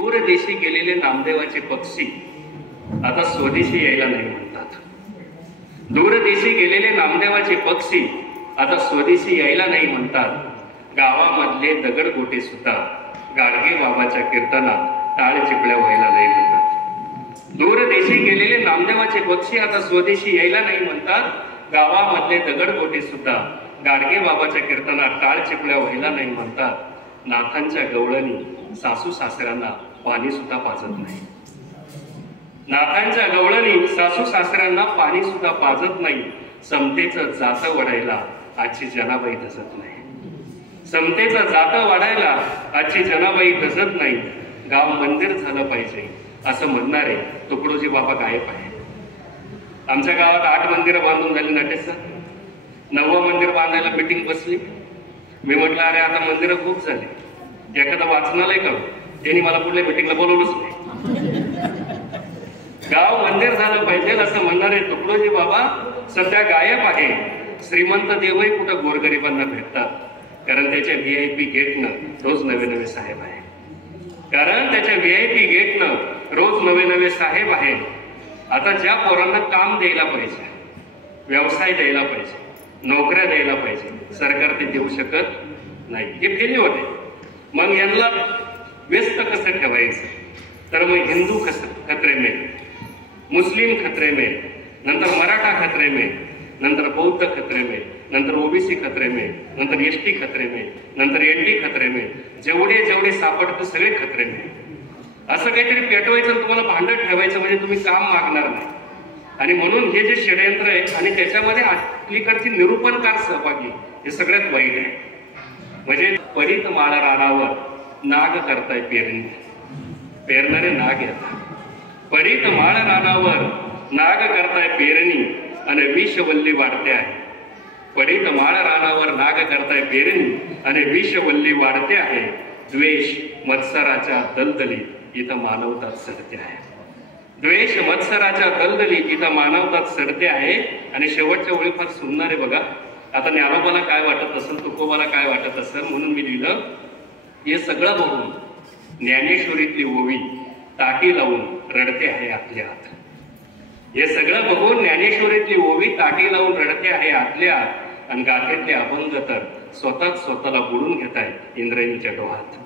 दूरदेशी गेलेले नामदेवाचे पक्षी आता स्वदेशी यायला नाही म्हणतात. दूरदेशी गेलेले नामदेवाचे पक्षी आता स्वदेशी यायला नाही म्हणतात. गावामधले दगडगोटे सुद्धा गाडगे बाबाच्या कीर्तनात टाळ चिपळ्या व्हायला नाही म्हणतात. दूरदेशी गेलेले नामदेवाचे पक्षी आता स्वदेशी यायला नाही म्हणतात. गावामधले दगडगोटे सुद्धा गाडगे बाबाच्या कीर्तनात टाळ चिपळ्या व्हायला नाही म्हणतात. नाथांच्या गवळणी सासू सासऱ्यांना पाणी सुद्धा पाजत नाही. नाथांच्या गवळणी सासू सासऱ्यांना पाणी सुद्धा पाजत नाही. समतेचं जातं वडायला आजची जनाबाई धजत नाही. समतेचं जातं वाढायला आजची जनाबाई धजत नाही. गाव मंदिर झालं पाहिजे असं म्हणणारे तुकडोजी बाबा गायब आहे. आमच्या गावात 8 मंदिरं बांधून झाली. नटेसर 9वं मंदिर बांधायला मीटिंग बसली. मी म्हटलं अरे आता मंदिरं खूप झाली, एखादं वाचनालय करू. त्यांनी मला पुढल्या मीटिंगला बोलवलंच नाही. गाव मंदिर झालं पाहिजे असं म्हणणारे तुकडोजी बाबा सध्या गायब आहे. श्रीमंत देवही कुठं गोरगरिबांना भेटतात, कारण त्याच्या VIP गेटनं रोज नवे नवे साहेब आहे. कारण त्याच्या VIP गेटनं रोज नवे नवे साहेब आहे. आता ज्या पोरांना काम द्यायला पाहिजे, व्यवसाय द्यायला पाहिजे, नोकऱ्या द्यायला पाहिजे, सरकार ते देऊ शकत नाही. हे फेले होते. मग यांना व्यस्त कसं ठेवायचं? तर मग हिंदू खतरे में, मुस्लिम खतरे में, नंतर मराठा खतरे में, नंतर बौद्ध खतरे में, नंतर OBC खतरे में, नंतर ST खतरे में, नंतर NT खतरे में, जेवढे जेवढे सापडतं सगळे खतरे में. असं काहीतरी पेटवायचं, तुम्हाला भांडत ठेवायचं, म्हणजे तुम्ही काम मागणार नाही. आणि म्हणून हे जे षडयंत्र आहे आणि त्याच्यामध्ये अलीकडची निरूपणकार सहभागी, हे सगळ्यात वाईट आहे. म्हणजे पडित माळ रानावर नाग करताय पेरणी, पेरणारे नाग येतात. पडित माळ रानावर नाग करताय पेरणी आणि विषवल्ली वाढते आहे. पडित माळ रानावर नाग करताय पेरणी आणि विषवल्ली वाढते आहे. द्वेष मत्सराच्या दलदलीत इथं मानवतात सडते आहे. द्वेष मत्सराच्या दलदलीत इथं मानवतात सडते आहे. आणि शेवटच्या ओळी फार सुंदर आहे बघा. आता ज्ञानोबाला काय वाटत असेल, तुकोबाला काय वाटत असेल, म्हणून मी लिहिलं, हे सगळं बघून ज्ञानेश्वरीतली ओवी ताटी लावून रडते आहे आपल्या हात. हे सगळं बघून ज्ञानेश्वरीतली ओवी ताटी लावून रडते आहे आपल्या हात. आणि गाथेतले अभंग तर स्वतःच स्वतःला बुडून घेत आहे इंद्रायणीच्या डोहात.